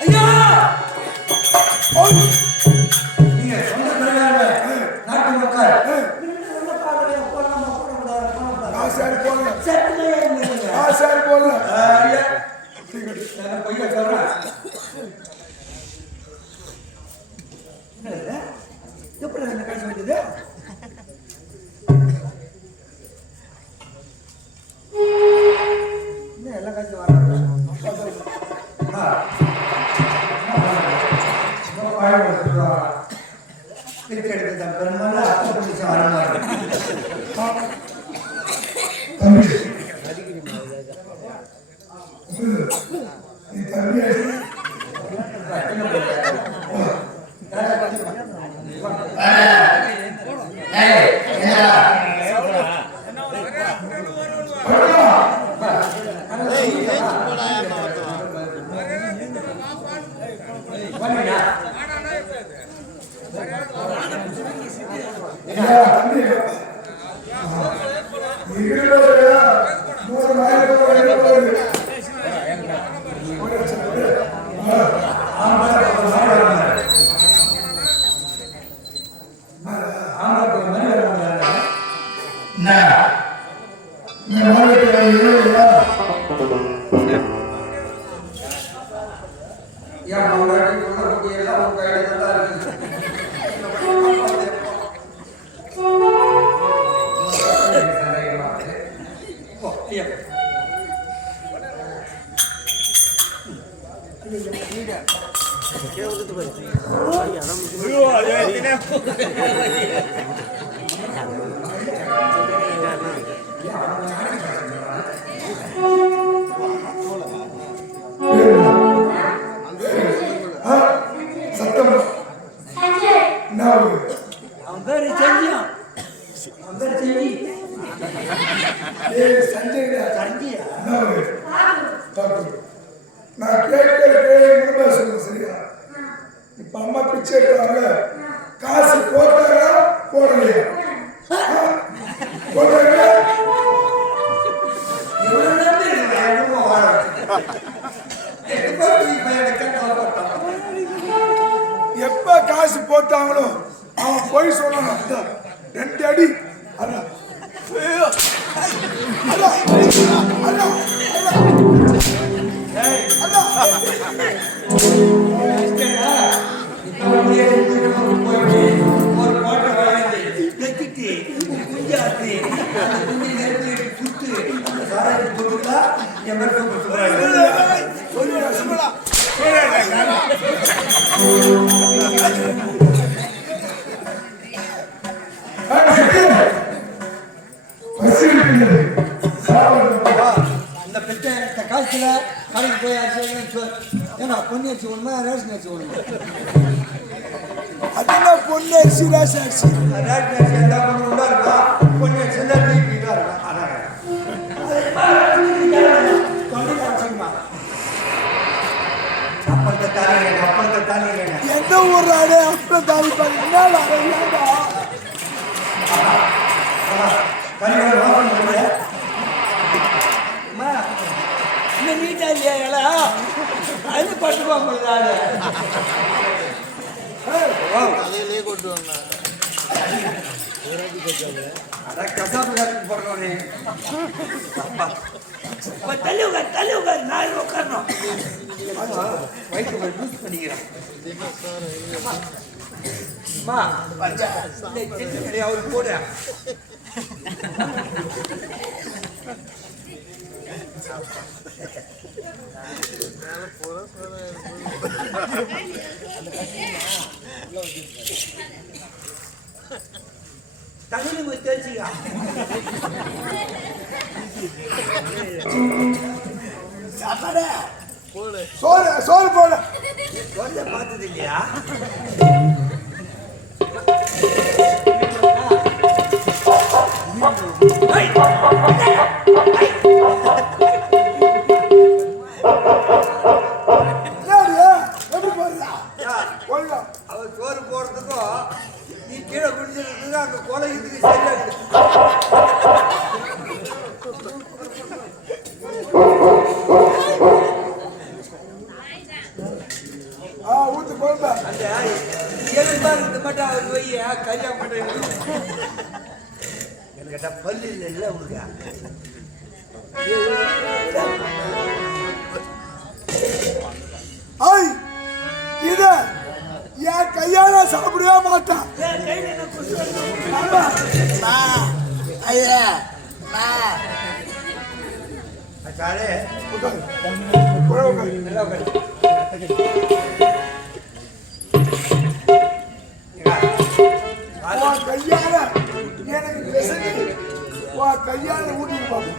ஐயா! நீங்க சொந்த பிரகாரமே நாட்டு மக்கள். சரி போடல சரி போடல பொய்யா சொல்றேன்? எப்படி என்ன பேச வேண்டியது நீ இந்த மாதிரி இல்லையா ஏன் பொண்டாட்டி, சத்தம் நான் கேட்கிற கேள்வி சொல்லுங்க சரியா? இப்ப அம்மா பிச்சை காசு போட்டாரா போடலையா? ஆ? போட்டாங்களா எப்ப காசு போட்டாங்களோ அவன் போய் சொல்லணும் ரெண்டு அடி அதான். ஐயோ. அதான். அந்த பெற்ற இந்த காலத்துல கடைக்கு போய் அரிசி. ஏன்னா பொன்னி அரிசி வேணுமா ரேஷன் அரிசி வேணுமா? அதெல்லாம் பொண்ணு அரிசி ராசி அரிசி. எந்த ஊர் ஆடு அப்புறம் தாலி பாருங்க இந்த நீட்டா இல்லையா இலை அது பட்டுப்பா முடியாது தள்ளி உட்கார் தள்ளி உட்கார் நான் உட்காரணும். இந்த செட்டு கடையை அவருக்கு போடு. தகுதி போய் தெரிஞ்சுக்கா சாப்பாடு சோறு சோறு போட. வந்து பார்த்தது இல்லையா? இந்த மட்டும் அவர் வைய கரியா மட்டும் என்கிட்ட பல்லு இல்லை இல்லை உனக்கு ஐய் இத என் கையால சாப்பிடவே மாட்டேன். ஐயா உட்காரு. உட்காரு, கையால எனக்கு பிசைஞ்சு உன் கையால ஊட்டி பார்ப்போம்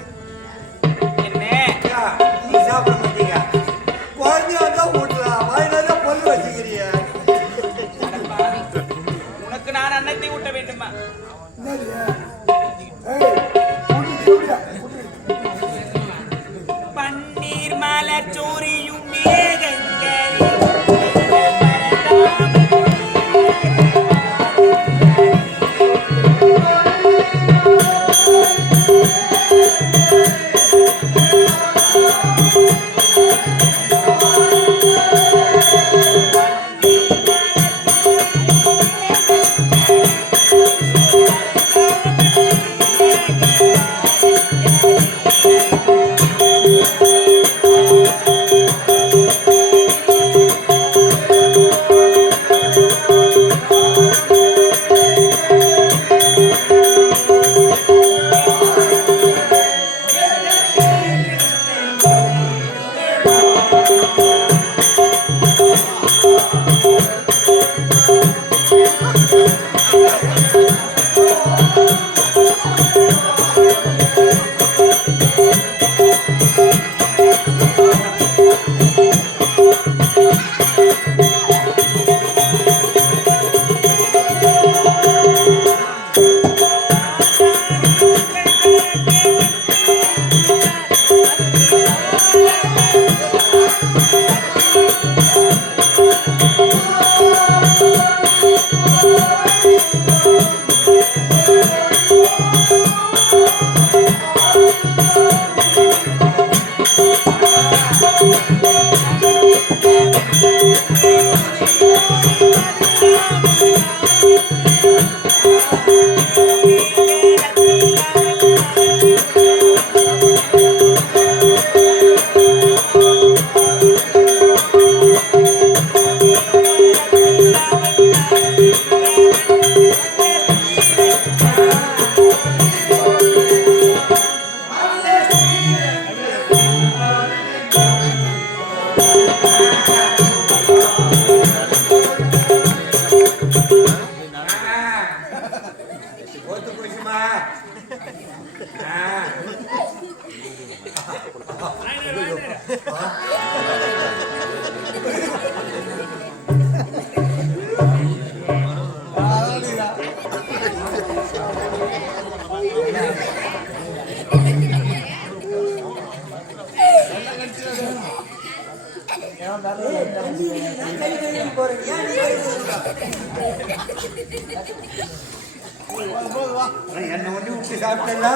என்ன ஒண்ணு விட்டு சாப்பிட்டல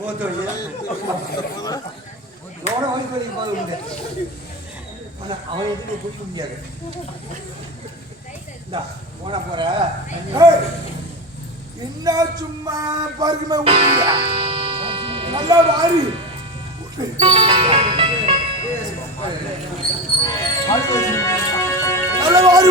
போது உண்டு அவன் எதுக்கு குடிக்க முடியாது போன போற என்ன சும்மா பார்க்குமே ஊட்டியா நல்லா வாரி நல்லா வாரி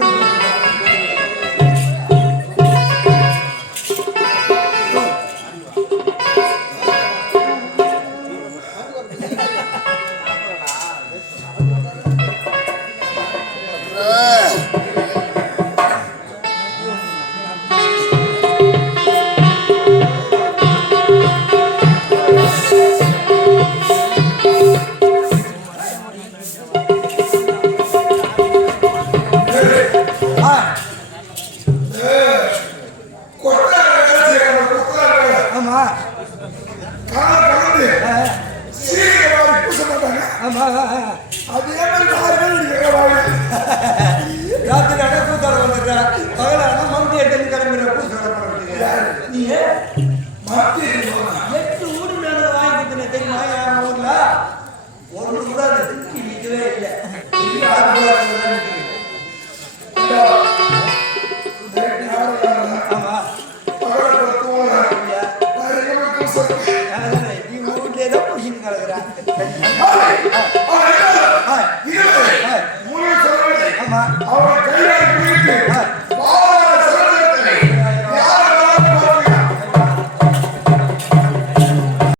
அதே மாதிரி ராத்திரி அடை வந்துடுற. மந்தி எடுத்து நீ மத்தி எட்டு ஊடு மேல வாங்கி தெரியுமா? என் ஒன்று கூட அந்த திருப்பி நிற்கவே இல்லை.